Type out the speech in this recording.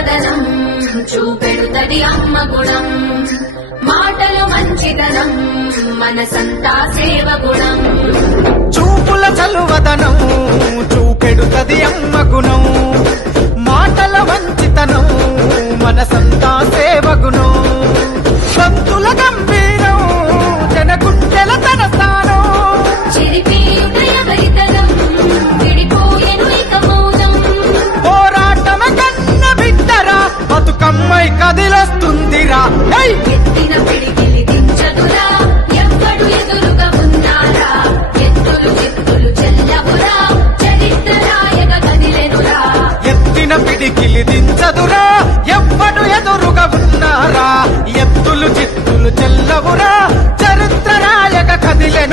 చల్లవదనం చూపెడుతది అమ్మ గుణం మాటలు మంచితనం మనసంతా సేవ గుణం చూపుల చలువదనం చూపెడుతది అమ్మ గుణం